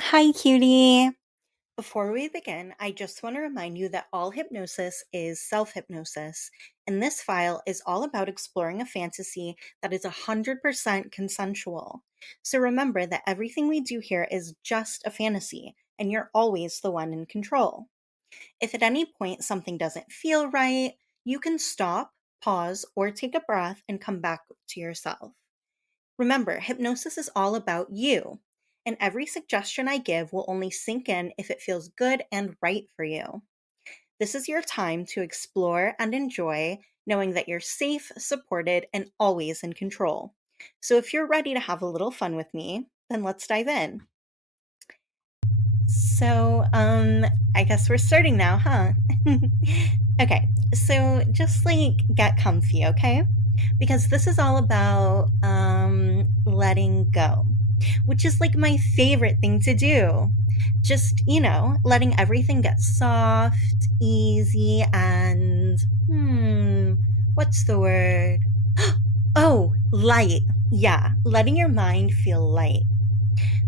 Hi, cutie. Before we begin, I just want to remind you that all hypnosis is self hypnosis, and this file is all about exploring a fantasy that is 100% consensual. So remember that everything we do here is just a fantasy, and you're always the one in control. If at any point something doesn't feel right, you can stop, pause, or take a breath and come back to yourself. Remember, hypnosis is all about you, and every suggestion I give will only sink in if it feels good and right for you. This is your time to explore and enjoy, knowing that you're safe, supported, and always in control. So if you're ready to have a little fun with me, then let's dive in. So, I guess we're starting now, huh? Okay, so just get comfy, okay? Because this is all about letting go, which is like my favorite thing to do. Just, letting everything get soft, easy, and what's the word? Oh, light. Yeah, letting your mind feel light.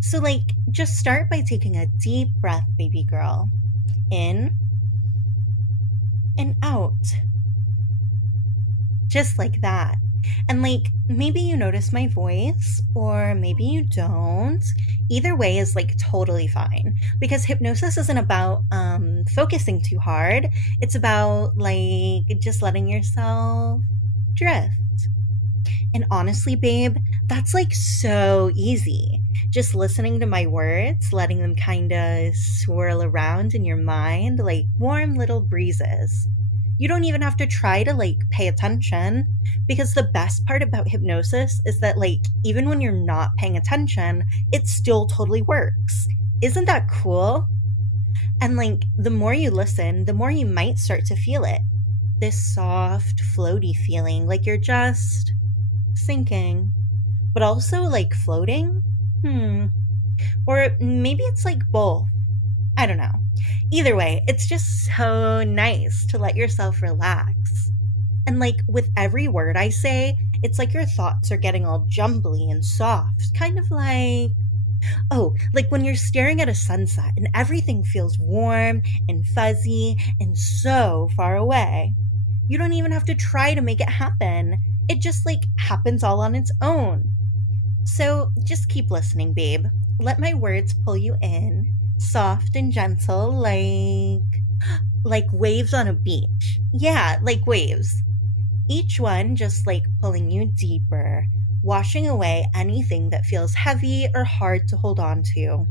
So, just start by taking a deep breath, baby girl. In and out. Just like that. And, maybe you notice my voice, or maybe you don't. Either way is, totally fine. Because hypnosis isn't about focusing too hard, it's about, just letting yourself drift. And honestly, babe, that's so easy. Just listening to my words, letting them kind of swirl around in your mind like warm little breezes. You don't even have to try to pay attention, because the best part about hypnosis is that even when you're not paying attention, it still totally works. Isn't that cool? And the more you listen, the more you might start to feel it. This soft, floaty feeling like you're just sinking, but also floating? Or maybe it's both. I don't know. Either way, it's just so nice to let yourself relax. And with every word I say, it's like your thoughts are getting all jumbly and soft, kind of like when you're staring at a sunset and everything feels warm and fuzzy and so far away. You don't even have to try to make it happen. It just happens all on its own. So just keep listening, babe. Let my words pull you in, soft and gentle, like waves on a beach. Yeah, like waves. Each one just pulling you deeper, washing away anything that feels heavy or hard to hold on to.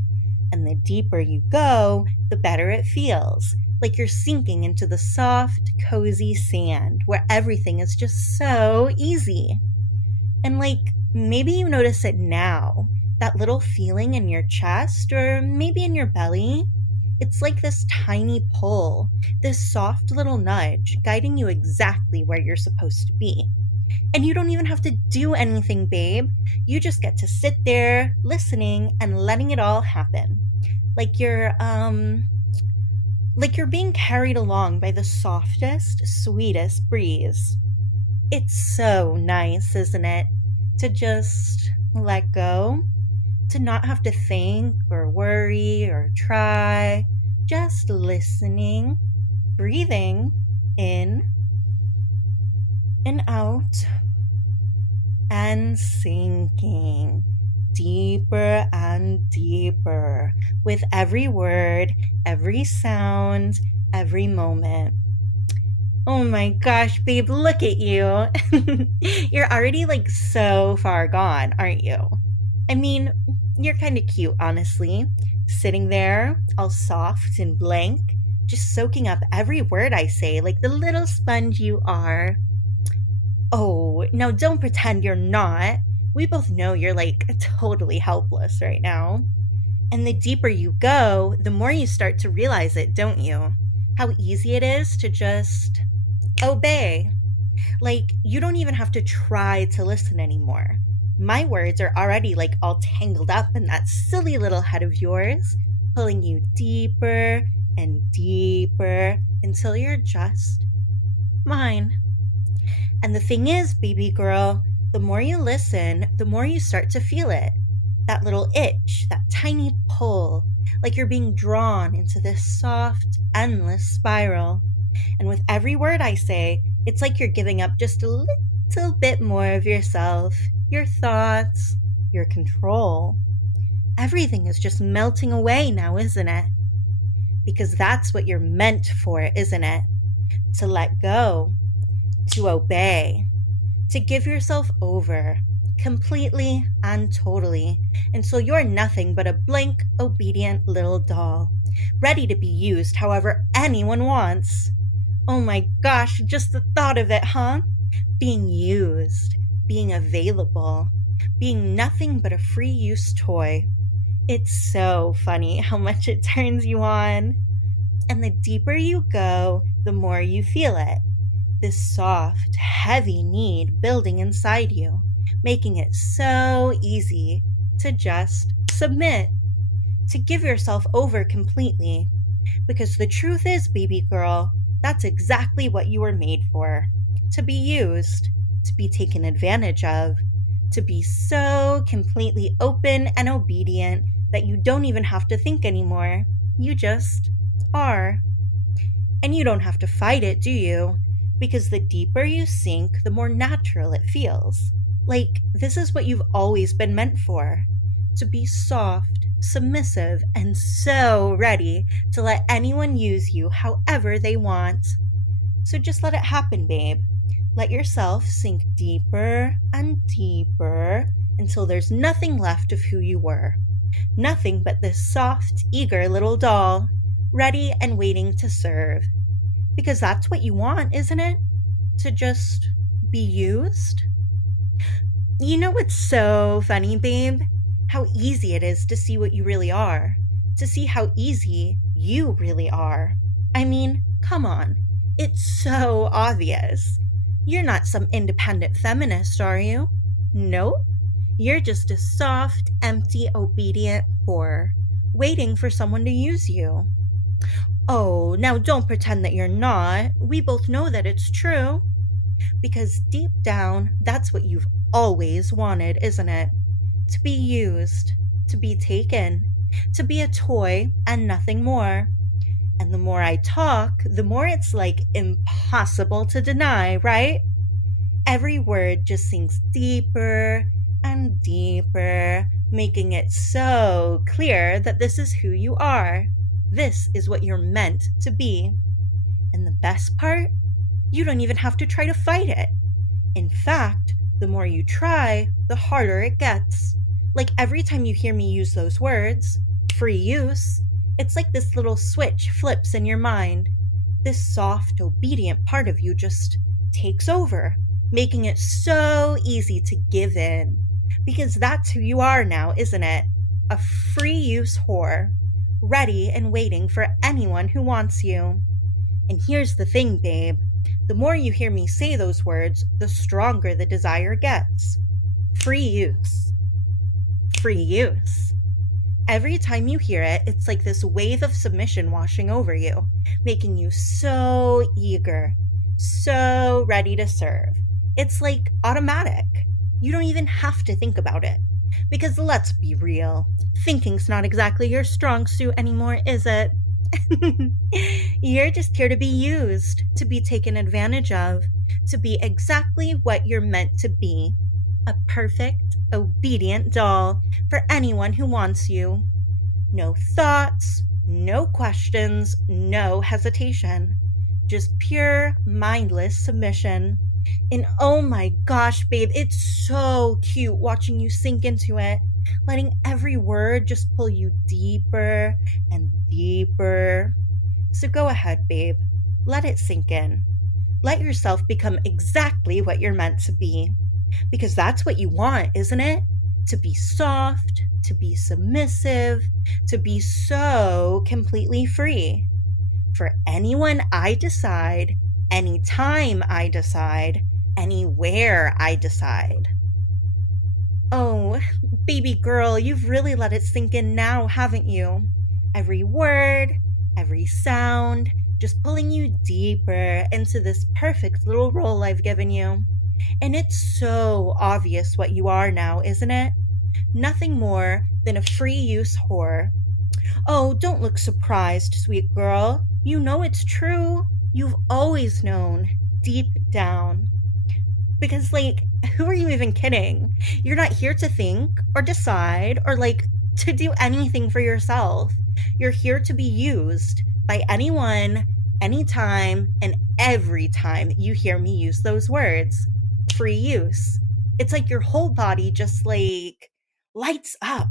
And the deeper you go, the better it feels. Like you're sinking into the soft, cozy sand where everything is just so easy. And maybe you notice it now, that little feeling in your chest or maybe in your belly. It's like this tiny pull, this soft little nudge guiding you exactly where you're supposed to be. And you don't even have to do anything, babe. You just get to sit there, listening and letting it all happen. Like you're like you're being carried along by the softest, sweetest breeze. It's so nice, isn't it? To just let go, to not have to think or worry or try, just listening, breathing in and out, and sinking deeper and deeper with every word, every sound, every moment. Oh my gosh, babe, look at you. You're already so far gone, aren't you? I mean, you're kind of cute, honestly. Sitting there, all soft and blank, just soaking up every word I say like the little sponge you are. Oh, now don't pretend you're not. We both know you're totally helpless right now. And the deeper you go, the more you start to realize it, don't you? How easy it is to just obey. You don't even have to try to listen anymore. My words are already all tangled up in that silly little head of yours, pulling you deeper and deeper until you're just mine. And the thing is, baby girl, the more you listen, the more you start to feel it. That little itch, that tiny pull, like you're being drawn into this soft, endless spiral. And with every word I say, it's like you're giving up just a little bit more of yourself, your thoughts, your control. Everything is just melting away now, isn't it? Because that's what you're meant for, isn't it? To let go, to obey, to give yourself over completely and totally until you're nothing but a blank, obedient little doll, ready to be used however anyone wants. Oh my gosh, just the thought of it, huh? Being used, being available, being nothing but a free use toy. It's so funny how much it turns you on. And the deeper you go, the more you feel it. This soft, heavy need building inside you, making it so easy to just submit, to give yourself over completely. Because the truth is, baby girl, that's exactly what you were made for. To be used, to be taken advantage of, to be so completely open and obedient that you don't even have to think anymore. You just are. And you don't have to fight it, do you? Because the deeper you sink, the more natural it feels. Like, this is what you've always been meant for. To be soft, submissive, and so ready to let anyone use you however they want. So just let it happen, babe. Let yourself sink deeper and deeper until there's nothing left of who you were. Nothing but this soft, eager little doll, ready and waiting to serve. Because that's what you want, isn't it? To just be used? You know what's so funny, babe? How easy it is to see what you really are. To see how easy you really are. I mean, come on. It's so obvious. You're not some independent feminist, are you? Nope. You're just a soft, empty, obedient whore, waiting for someone to use you. Oh, now don't pretend that you're not. We both know that it's true. Because deep down, that's what you've always wanted, isn't it? To be used, to be taken, to be a toy and nothing more. And the more I talk, the more it's like impossible to deny, right? Every word just sinks deeper and deeper, making it so clear that this is who you are. This is what you're meant to be. And the best part? You don't even have to try to fight it. In fact, the more you try, the harder it gets. Like every time you hear me use those words, free use, it's like this little switch flips in your mind. This soft, obedient part of you just takes over, making it so easy to give in. Because that's who you are now, isn't it? A free use whore, ready and waiting for anyone who wants you. And here's the thing, babe. The more you hear me say those words, the stronger the desire gets. Free use. Free use. Every time you hear it, it's like this wave of submission washing over you, making you so eager, so ready to serve. It's like automatic. You don't even have to think about it. Because let's be real, thinking's not exactly your strong suit anymore, is it? You're just here to be used, to be taken advantage of, to be exactly what you're meant to be. A perfect, obedient doll for anyone who wants you. No thoughts, no questions, no hesitation. Just pure, mindless submission. And oh my gosh, babe, it's so cute watching you sink into it, letting every word just pull you deeper and deeper. So go ahead, babe. Let it sink in. Let yourself become exactly what you're meant to be. Because that's what you want, isn't it? To be soft, to be submissive, to be so completely free. For anyone I decide, anytime I decide, anywhere I decide. Oh, baby girl, you've really let it sink in now, haven't you? Every word, every sound, just pulling you deeper into this perfect little role I've given you. And it's so obvious what you are now, isn't it? Nothing more than a free use whore. Oh, don't look surprised, sweet girl. You know it's true. You've always known, deep down. Because, like, who are you even kidding? You're not here to think or decide or, like, to do anything for yourself. You're here to be used by anyone, anytime, and every time you hear me use those words. Free use. It's like your whole body just, like, lights up.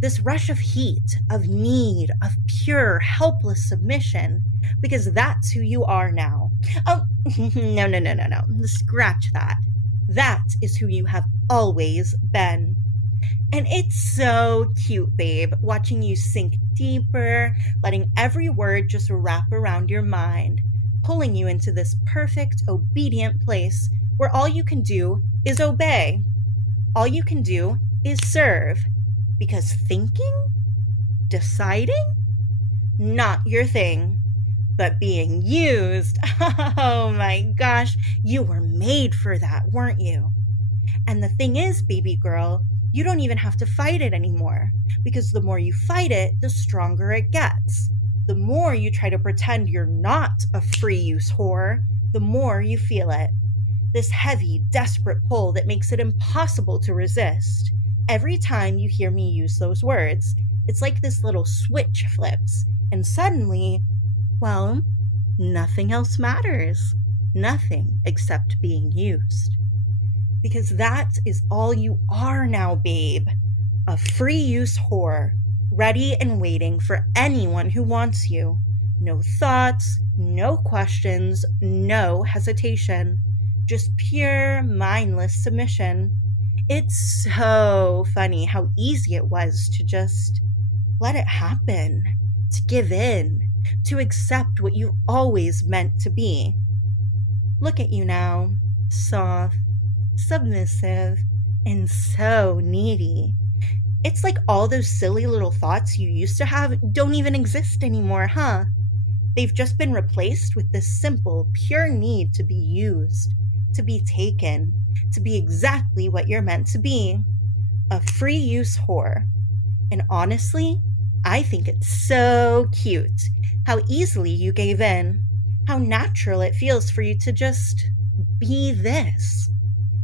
This rush of heat, of need, of pure, helpless submission, because that's who you are now. Oh, no, no, no, no, no. Scratch that. That is who you have always been. And it's so cute, babe, watching you sink deeper, letting every word just wrap around your mind, pulling you into this perfect, obedient place where all you can do is obey. All you can do is serve. Because thinking, deciding, not your thing. But being used, oh my gosh, you were made for that, weren't you? And the thing is, baby girl, you don't even have to fight it anymore. Because the more you fight it, the stronger it gets. The more you try to pretend you're not a free use whore, the more you feel it. This heavy, desperate pull that makes it impossible to resist. Every time you hear me use those words, it's like this little switch flips, and suddenly, well, nothing else matters. Nothing except being used. Because that is all you are now, babe. A free use whore, ready and waiting for anyone who wants you. No thoughts, no questions, no hesitation. Just pure, mindless submission. It's so funny how easy it was to just let it happen, to give in, to accept what you always meant to be. Look at you now, soft, submissive, and so needy. It's like all those silly little thoughts you used to have don't even exist anymore, huh? They've just been replaced with this simple, pure need to be used, to be taken, to be exactly what you're meant to be, a free use whore. And honestly, I think it's so cute how easily you gave in, how natural it feels for you to just be this.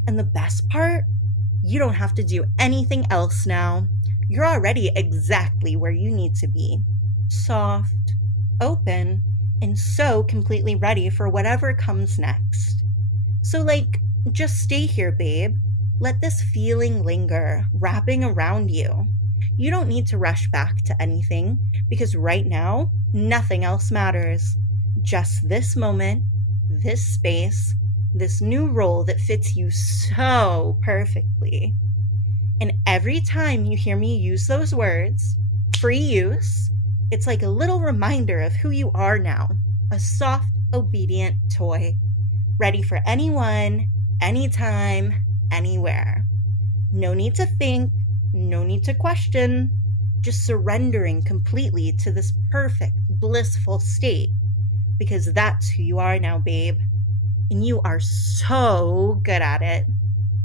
And the best part, you don't have to do anything else now. You're already exactly where you need to be, soft, open, and so completely ready for whatever comes next. So, like, just stay here, babe. Let this feeling linger, wrapping around you. You don't need to rush back to anything because right now, nothing else matters. Just this moment, this space, this new role that fits you so perfectly. And every time you hear me use those words, free use, it's like a little reminder of who you are now, a soft, obedient toy. Ready for anyone, anytime, anywhere. No need to think, no need to question, just surrendering completely to this perfect, blissful state. Because that's who you are now, babe. And you are so good at it.